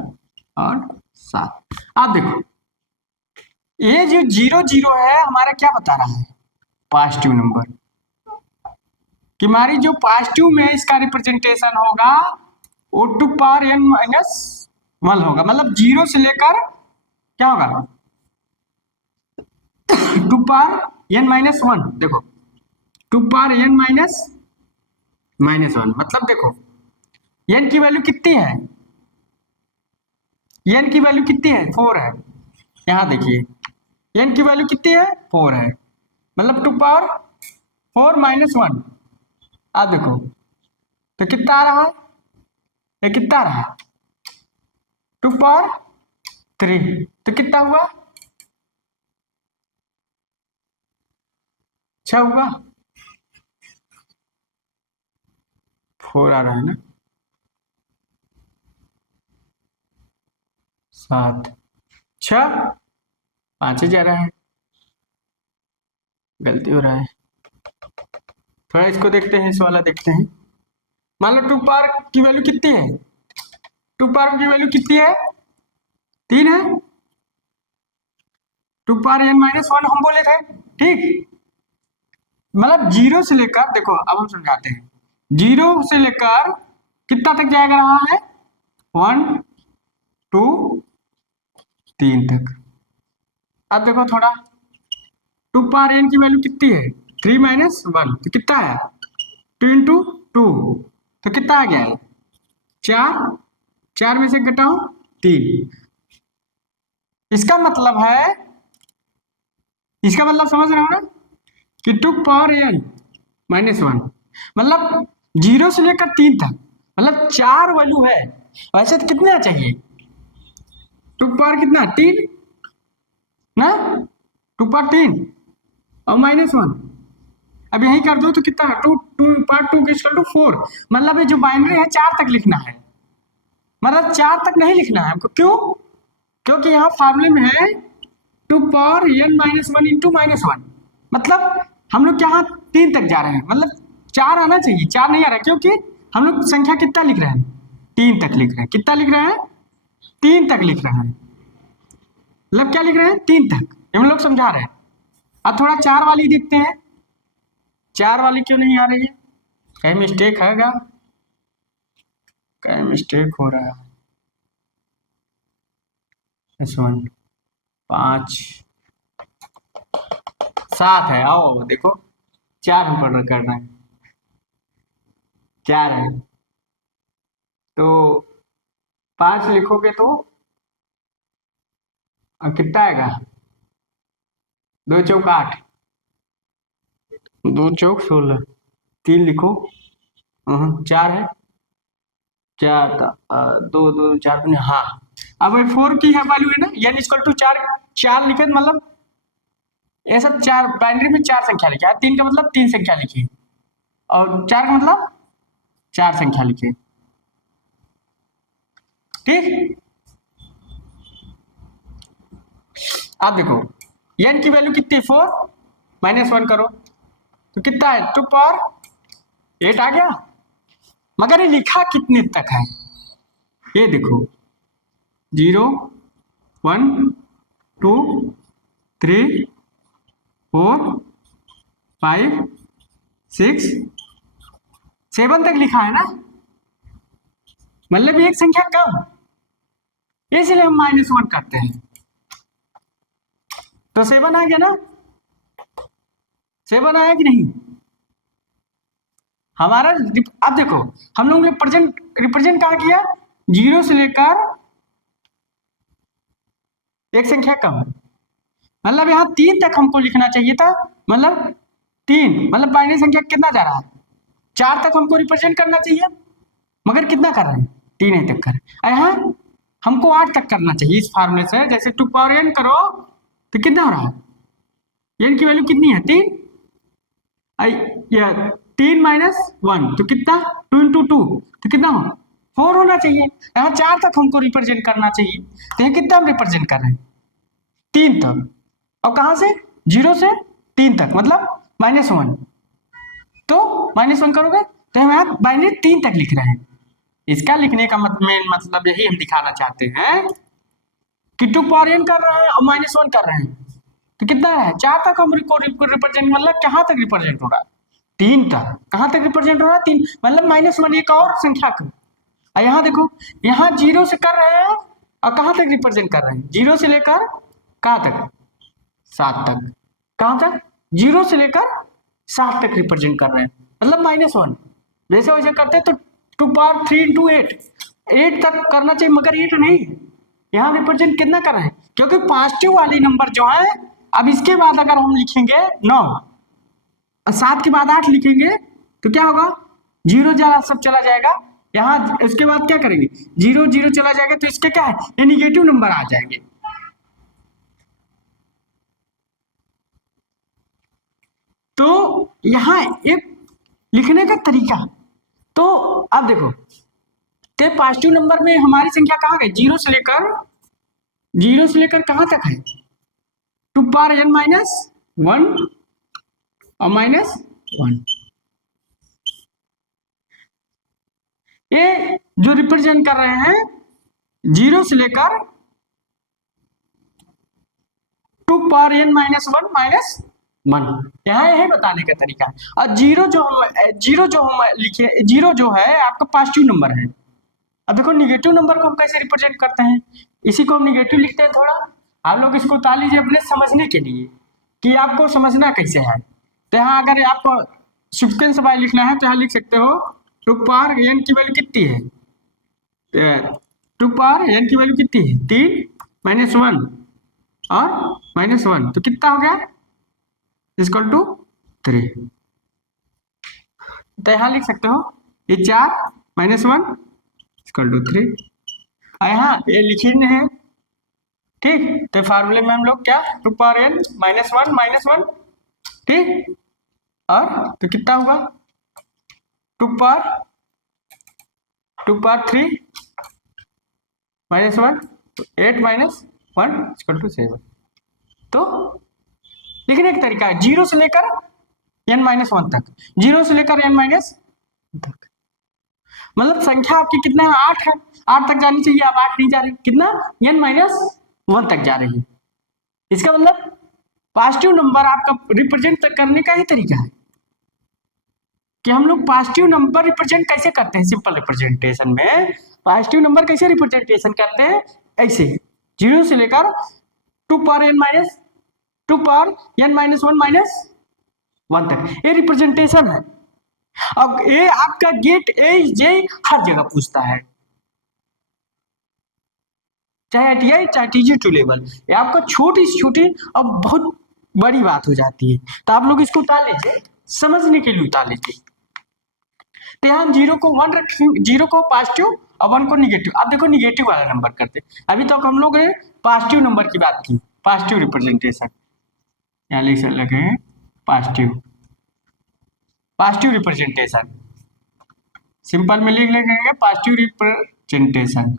और 7। आप देखो ये जो 0 0 है हमारा क्या बता रहा है, पॉजिटिव नंबर, कि हमारी जो पॉजिटिव में इसका रिप्रेजेंटेशन होगा वो 2 पावर n माइनस 1 होगा। मतलब 0 से लेकर क्या होगा 2 पावर n माइनस 1, देखो 2 पावर n माइनस 1, मतलब देखो n की वैल्यू कितनी है, n की वैल्यू कितनी है 4 है। यहाँ देखिए n की वैल्यू कितनी है 4 है, मतलब 2 पावर 4 माइनस 1। आप देखो तो कितना आ रहा है, ये कितना आ रहा है 2 पावर 3, तो कितना हुआ 6 हुआ, 4 आ रहा है ना, 7 6 5 जा रहा है, गलती हो रहा है। थोड़ा इसको देखते हैं, इस वाला देखते हैं। मान लो 2 पावर की वैल्यू कितनी है, 2 पावर की वैल्यू कितनी है 3 है, 2 पावर n माइनस 1 हम बोले थे, ठीक। मतलब 0 से लेकर, देखो अब हम समझाते हैं, 0 से लेकर कितना तक जाएगा रहा है 1 2 3 तक। अब देखो थोड़ा 2 पावर n की वैल्यू कितनी है 3 माइनस 1, तो कितना है 2 इंटू 2, तो कितना आ गया है 4, 4 में से घटाओ 3। इसका मतलब है, इसका मतलब समझ रहे हो ना, कि 2 पावर n माइनस 1, मतलब 0 से लेकर 3 तक, मतलब 4 वैल्यू है। वैसे तो कितना चाहिए 2 पावर कितना 3 ना, 2 पावर 3 और माइनस 1। अब यही कर दो तो कितना 2 पावर 2 इक्वल टू 4। मतलब ये जो बाइनरी है 4 तक लिखना है, मतलब 4 तक नहीं लिखना है हमको, क्यों, क्योंकि यहाँ फार्मूले में है 2 power n minus 1 into minus 1, मतलब हम लोग यहाँ 3 तक जा रहे हैं, मतलब 4 आना चाहिए, 4 नहीं आ रहा है, क्योंकि हम लोग संख्या कितना लिख रहे हैं 3 तक लिख रहे हैं। कितना लिख रहे हैं 3 तक लिख रहे हैं, मतलब क्या लिख रहे हैं 3 तक, हम लोग समझा रहे हैं। अब थोड़ा 4 वाली देखते हैं, 4 वाली क्यों नहीं आ रही है, कहीं मिस्टेक हैगा, कहीं मिस्टेक हो रहा है। S1 5 7 है, आओ देखो 4 हम पढ़ करना है, 4 है, तो 5 लिखोगे तो कितना आएगा 2 चौक 8, 2 चौक 16, 3 लिखो, 4 है, 4 2 2 4 दूनी, हाँ। अब 4 की है वैल्यू है ना, n इक्वल टू 4, 4 लिखे तो मतलब ये सब 4 बाइनरी में 4 संख्या लिखी है, 3 का मतलब 3 संख्या लिखी, और 4 का मतलब 4 संख्या लिखी, ठीक। आप देखो n की वैल्यू कितनी 4 माइनस 1 करो तो कितना है 2 पावर 8 आ गया। मगर ये लिखा कितने तक है ये देखो 0 1 2 3 4 5 6 7 तक लिखा है ना, मतलब एक संख्या कम, इसलिए हम -1 करते हैं। तो 7 आ गया ना, 7 आया कि नहीं हमारा। अब देखो हम लोग ने रिप्रेजेंट कहाँ किया, 0 से लेकर एक संख्या कम, मतलब यहाँ 3 तक हमको लिखना चाहिए था, मतलब 3 मतलब बाइनरी संख्या कितना जा रहा है 4 तक हमको रिप्रेजेंट करना चाहिए, मगर कितना कर रहे हैं 3 तक कर रहे हैं। यहाँ हमको 8 तक करना चाहिए इस फार्मूले से। जैसे 2 पावर n करो तो कितना हो रहा है, n की वैल्यू कितनी है 3, 3 - 1 तो कितना 2 × 2 तो कितना हो 4 होना चाहिए। यहाँ 4 तक हमको रिप्रेजेंट करना चाहिए, तो यहाँ कितना हम रिप्रेजेंट कर रहे हैं 3 तक। और कहाँ से 0 से 3 तक मतलब -1, तो -1 करोगे तो हम यहाँ बाइनरी 3 तक लिख रहे हैं। इसका लिखने का मतलब यही हम दिखाना चाहते हैं कि 2 पावर n कर रहे हैं और -1 कर रहे हैं, तो कितना है 4 तक हम रिप्रेजेंट, मतलब कहाँ तक रिप्रेजेंट हो रहा है 3 तक। कहाँ तक रिप्रेजेंट हो रहा है 3, मतलब -1 एक और संख्या का। और यहाँ देखो यहाँ 0 से कर रहे हैं और कहाँ तक रिप्रेजेंट कर रहे हैं 0 से लेकर कहाँ तक 7 तक। कहाँ तक 0 से लेकर 7 तक रिप्रेजेंट कर रहे हैं, मतलब -1। जैसे वैसे करते तो 2 पावर 3 × 8 तक करना चाहिए, मगर 8 नहीं, यहाँ रिप्रेजेंट कितना कर रहे हैं, क्योंकि पॉजिटिव वाली नंबर जो है, अब इसके बाद अगर हम लिखेंगे 9 और 7 के बाद 8 लिखेंगे तो क्या होगा 0 जरा सब चला जाएगा। यहाँ इसके बाद क्या करेंगे 0 0 चला जाएगा, तो इसके क्या है ये निगेटिव नंबर आ जाएंगे। तो यहाँ एक लिखने का तरीका, तो अब देखो तो पॉजिटिव नंबर में हमारी संख्या कहाँ गई 0 से लेकर कहाँ तक है 2 पावर n - 1 और -1। ये जो रिप्रेजेंट कर रहे हैं 0 से लेकर 2 पावर n - 1 यहाँ यही बताने का तरीका है। और जीरो जो हम लिखे, जीरो जो है आपका पॉजिटिव नंबर है। अब देखो निगेटिव नंबर को हम कैसे रिप्रेजेंट करते हैं, इसी को हम निगेटिव लिखते हैं। थोड़ा आप लोग इसको उतार लीजिए अपने समझने के लिए कि आपको समझना कैसे है। तो यहाँ अगर आपको सिक्वेंस बाय लिखना है तो यहाँ लिख सकते हो 2 पावर n की वैल्यू कितनी है 2 पावर n की वैल्यू कितनी है 3 - 1 और -1 तो कितना हो गया इक्वल टू 3। तो यहाँ लिख सकते हो ये 4 - 1 इक्वल टू 3। और यहाँ ये लिखी नहीं है, ठीक। तो फार्मूले में हम लोग क्या 2 पावर n -1 ठीक, और तो कितना होगा 2 पावर 3 -1 8 - 1 इक्वल टू 7। तो लिखने का तरीका है 0 से लेकर n - 1 तक, 0 से लेकर n - 1 तक, मतलब संख्या आपकी कितना है 8 है, 8 तक जानी चाहिए, आप 8 नहीं जा रही, कितना n - 1 तक जा रही है। इसका मतलब पॉजिटिव नंबर आपका रिप्रेजेंट करने का ही तरीका है कि हम लोग पॉजिटिव नंबर रिप्रेजेंट कैसे करते हैं। सिंपल रिप्रेजेंटेशन में पॉजिटिव नंबर कैसे रिप्रेजेंटेशन करते हैं, ऐसे 0 से लेकर 2 पावर n - 1 तक, ये रिप्रेजेंटेशन है। अब ये आपका गेट जे हर जगह पूछता है, चाहे ITI चाहे TG2 लेवल, ये आपका छोटी से छोटी और बहुत बड़ी बात हो जाती है। तो आप लोग इसको उतार लीजिए, समझने के लिए उतार लीजिए। तो यहाँ 0 को 1 रखेंगे, 0 को पॉजिटिव और 1 को निगेटिव। अब देखो निगेटिव वाला नंबर करते, अभी तक हम लोग ने पॉजिटिव नंबर की बात की, पॉजिटिव रिप्रेजेंटेशन यहाँ लिख लगे पॉजिटिव रिप्रेजेंटेशन, सिंपल में लिख लेंगे पॉजिटिव रिप्रेजेंटेशन।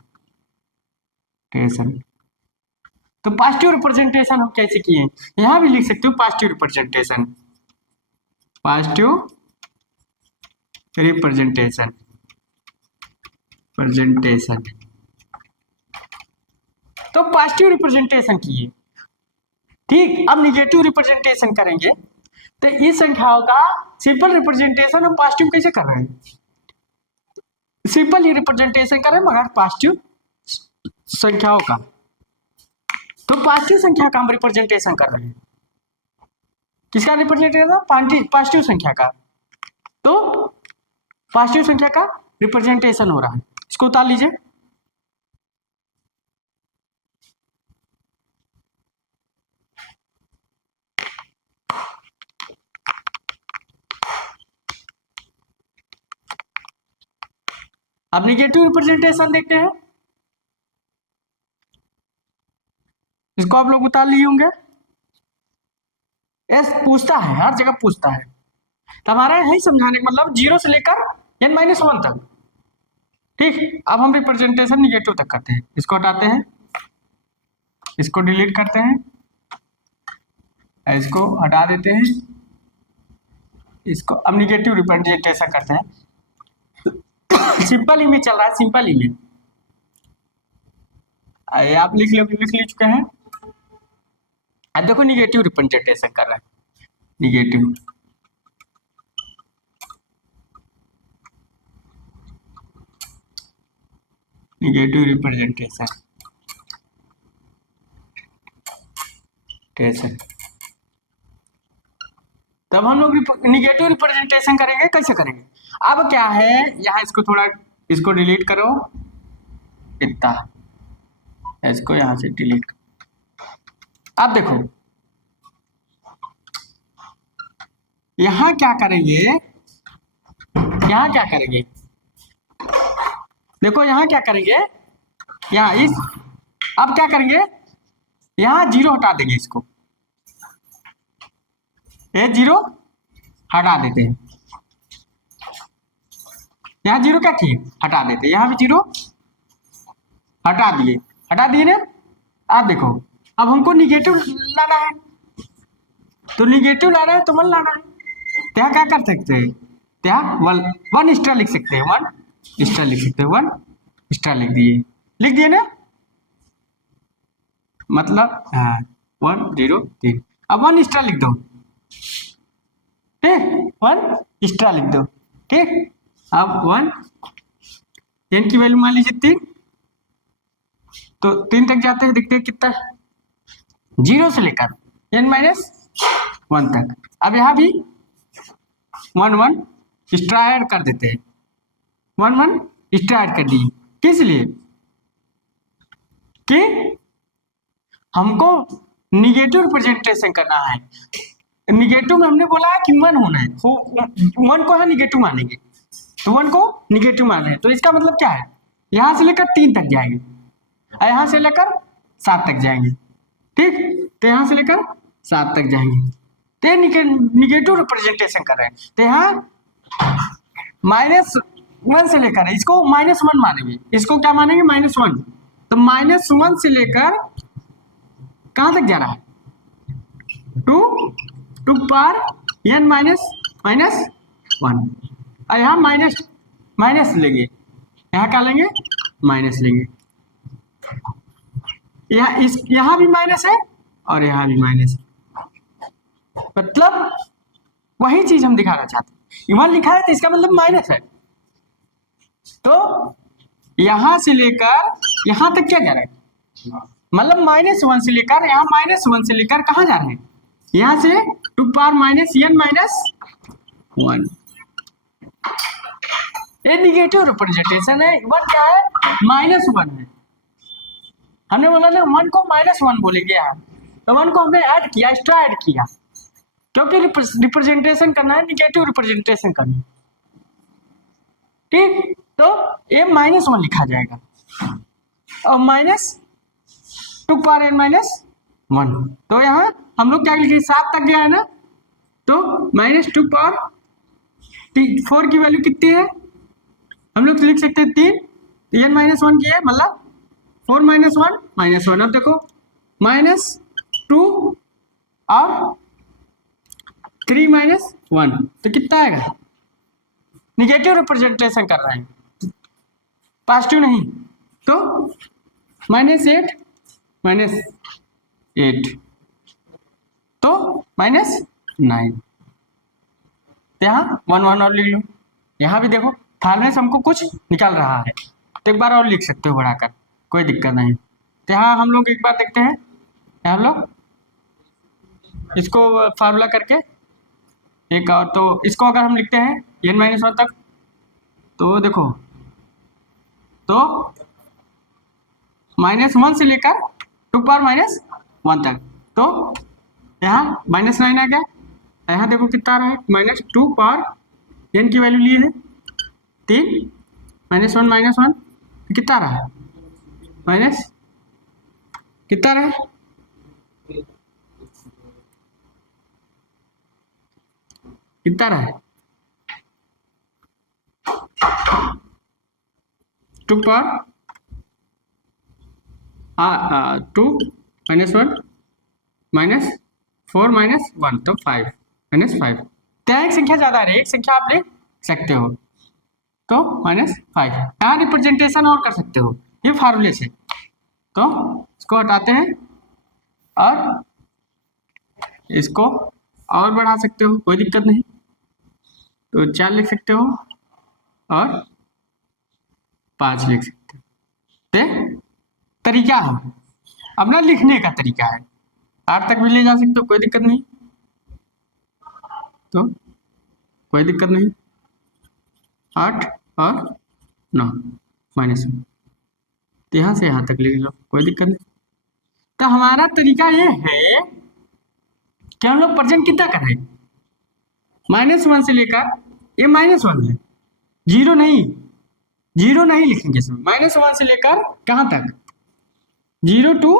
तो पॉजिटिव रिप्रेजेंटेशन हम कैसे किए, यहाँ भी लिख सकते हो पॉजिटिव पॉजिटिव रिप्रेजेंटेशन तो पॉजिटिव रिप्रेजेंटेशन किए। ठीक, अब निगेटिव रिप्रेजेंटेशन करेंगे तो इस संख्याओं का सिंपल रिप्रेजेंटेशन हम पॉजिटिव कैसे कर रहे हैं, सिंपल ही रिप्रेजेंटेशन कर रहे हैं मगर पॉजिटिव संख्याओं का। तो पॉजिटिव संख्या का हम रिप्रेजेंटेशन कर रहे हैं, किसका रिप्रेजेंटेशन, पॉजिटिव संख्या का। तो पॉजिटिव संख्या का रिप्रेजेंटेशन हो रहा है, इसको उतार लीजिए। अब निगेटिव रिप्रेजेंटेशन देखते हैं, इसको आप लोग उतार लिए होंगे। एस पूछता है, हर जगह पूछता है, तो हमारा यही समझाने का मतलब 0 से लेकर n-1 तक। ठीक, अब हम रिप्रेजेंटेशन निगेटिव तक करते हैं, इसको हटाते हैं, इसको डिलीट करते हैं, इसको हटा देते हैं, इसको अब निगेटिव रिप्रेजेंटेशन करते हैं। सिंपल ही में चल रहा है, सिंपल ही में आप लिख ले चुके हैं। अब देखो निगेटिव रिप्रेजेंटेशन कर रहा है, निगेटिव रिप्रेजेंटेशन तब हम लोग निगेटिव रिप्रेजेंटेशन करेंगे, कैसे करेंगे। अब क्या है, यहाँ इसको थोड़ा, इसको डिलीट करो, इतना इसको यहाँ से डिलीट करो। अब देखो यहाँ क्या करेंगे, यहाँ क्या करेंगे, देखो यहाँ क्या करेंगे, यहाँ इस, अब क्या करेंगे, यहाँ 0 हटा देंगे, इसको ये 0 हटा देते हैं, यहाँ 0 क्या किए, हटा देते हैं, यहाँ भी 0 हटा दिए ना। आप देखो अब हमको निगेटिव लाना है, तो निगेटिव लाना है तो 1 लाना है, तो यहाँ क्या कर सकते हैं, यहाँ 1 स्टार लिख सकते हैं, 1 स्टार लिख सकते हैं, 1 स्टार लिख दिए ना, मतलब हाँ 1 0 3, अब 1 स्टार लिख दो, ठीक 1 स्टार लिख दो। ठीक, अब 1 n की वैल्यू मान लीजिए 3, तो 3 तक जाते हैं, देखते हैं कितना, 0 से लेकर n-1 तक। अब यहाँ भी 1 स्टार ऐड कर देते हैं, 1 स्टार ऐड कर दिए, किस लिए कि हमको निगेटिव रिप्रेजेंटेशन करना है। निगेटिव में हमने बोला है कि 1 होना है, 1 को यहाँ निगेटिव मानेंगे, तो 1 को निगेटिव मान रहे हैं, तो इसका मतलब क्या है, यहाँ से लेकर 3 तक जाएंगे और यहाँ से लेकर 7 तक जाएंगे। ठीक, तो यहाँ से लेकर 7 तक जाएंगे, तो निगेटिव रिप्रेजेंटेशन कर रहे हैं, तो यहाँ -1 से लेकर, इसको -1 मानेंगे, इसको क्या मानेंगे, -1, तो -1 से लेकर कहाँ तक जा रहा है, 2 पावर n-1, और यहाँ माइनस लेंगे, यहाँ क्या लेंगे, माइनस लेंगे, यहाँ भी माइनस है और यहाँ भी माइनस है, मतलब वही चीज हम दिखाना चाहते हैं, 1 लिखा है तो इसका मतलब माइनस है, तो यहाँ से लेकर यहाँ तक क्या जा रहा है, मतलब -1 से लेकर, यहाँ -1 से लेकर कहाँ जा रहे हैं, यहाँ से 2 पावर n-1, ये निगेटिव रिप्रेजेंटेशन है। 1 क्या है, -1 है, हमने बोला ना 1 को -1 बोलेंगे यहाँ, तो 1 को हमने ऐड किया, एक्स्ट्रा ऐड किया, क्योंकि रिप्रेजेंटेशन करना है, निगेटिव रिप्रेजेंटेशन करना है। ठीक, तो ये -1 लिखा जाएगा और -2 पावर n-1, तो यहाँ हम लोग क्या लिखे, 7 तक गया है ना, तो -2 पावर 4 की वैल्यू कितनी है, हम लोग लिख सकते हैं 3, n-1 की है, मतलब 4 - 1 -1। अब देखो -2 और 3 माइनस 1 तो कितना आएगा? निगेटिव रिप्रेजेंटेशन कर रहे हैं, पॉजिटिव नहीं, तो -8 -8 तो -9। तो यहाँ 1 1 और लिख लो। यहाँ भी देखो फार्मूले से हमको कुछ निकल रहा है, तो एक बार और लिख सकते हो बढ़ाकर, कोई दिक्कत नहीं। तो यहाँ हम लोग एक बार देखते हैं, यहाँ हम लोग इसको फार्मूला करके एक और, तो इसको अगर हम लिखते हैं n-1 तक, तो देखो तो -1 से लेकर 2 पावर -1 तक, तो यहाँ -9 आ गया। यहाँ देखो कितना आ रहा है, -2 पावर n की वैल्यू लिए है 3 -1 कितना आ रहा है, माइनस कितना आ रहा है, कितना आ रहा है 2 पावर 2 -1 -4 -1 तो 5 -5। तो एक संख्या ज़्यादा है, एक संख्या आप ले सकते हो, तो -5। यहाँ रिप्रेजेंटेशन और कर सकते हो ये फार्मूले से, तो इसको हटाते हैं और इसको और बढ़ा सकते हो, कोई दिक्कत नहीं, तो 4 लिख सकते हो और 5 लिख सकते हो। तो तरीका है अपना लिखने का तरीका है, 8 तक भी ले जा सकते हो, कोई दिक्कत नहीं, तो कोई दिक्कत नहीं, 8 और 9 -1, तो यहाँ से यहाँ तक लिख लो, कोई दिक्कत नहीं। तो हमारा तरीका ये है कि हम लोग प्रेजेंट कितना कर रहे हैं, -1 से लेकर, ये -1 है, जीरो नहीं लिखेंगे इसमें, -1 से लेकर कहाँ तक, 0 to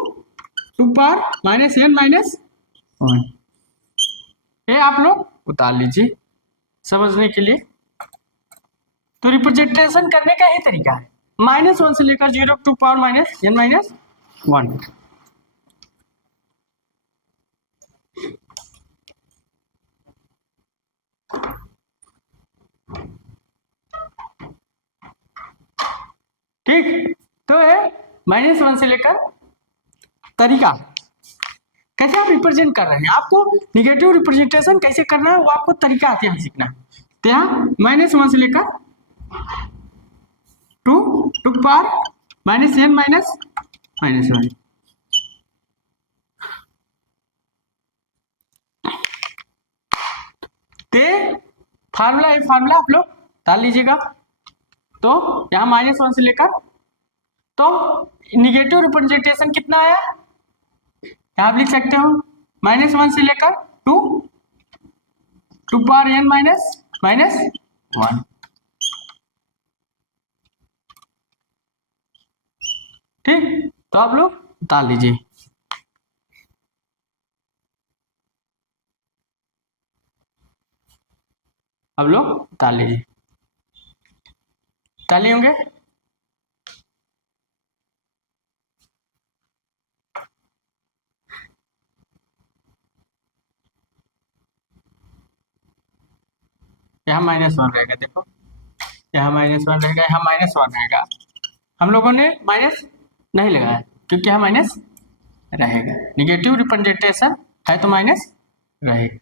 2 पावर -n-1। ये आप लोग उतार लीजिए समझने के लिए। तो रिप्रेजेंटेशन करने का ही तरीका है, -1 से लेकर 0 to 2 पावर -n-1। ठीक, तो है -1 से लेकर तरीका कैसे आप रिप्रेजेंट कर रहे हैं, आपको निगेटिव रिप्रेजेंटेशन कैसे करना है वो आपको तरीका आते हैं सीखना। तो यहाँ -1 से लेकर 2 पावर -n-1। ते फार्मूला आप लोग डाल लीजिएगा। तो यहाँ -1 से लेकर, तो निगेटिव रिप्रेजेंटेशन कितना आया, यहाँ आप लिख सकते हो -1 से लेकर 2 पावर n-1। ठीक, तो आप लोग डाल लीजिए। आप लोग डाल लीजिए, डाले होंगे। यहाँ -1 रहेगा, देखो यहाँ -1 रहेगा, यहाँ -1 रहेगा, हम लोगों ने माइनस नहीं लगाया क्योंकि यहाँ माइनस रहेगा, निगेटिव रिप्रेजेंटेशन है तो माइनस रहेगा।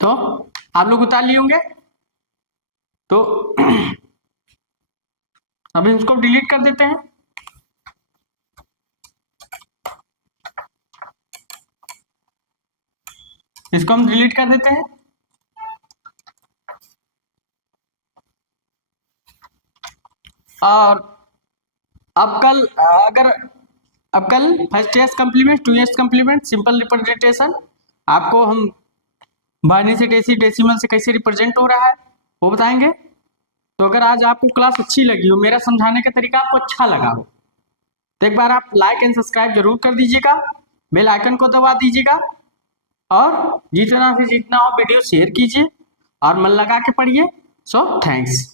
तो आप लोग उतार लिए होंगे, तो अब इसको डिलीट कर देते हैं। इसको हम डिलीट कर देते हैं और अब कल first S complement, 2s complement, simple representation, आपको हम बाइनरी से डेसिमल से कैसे रिप्रेजेंट हो रहा है वो बताएंगे। तो अगर आज आपको क्लास अच्छी लगी हो, मेरा समझाने का तरीका आपको अच्छा लगा हो, तो एक बार आप लाइक एंड सब्सक्राइब जरूर कर दीजिएगा, बेल आइकन को दबा दीजिएगा और जितना से जितना हो वीडियो शेयर कीजिए और मन लगा के पढ़िए। So thanks.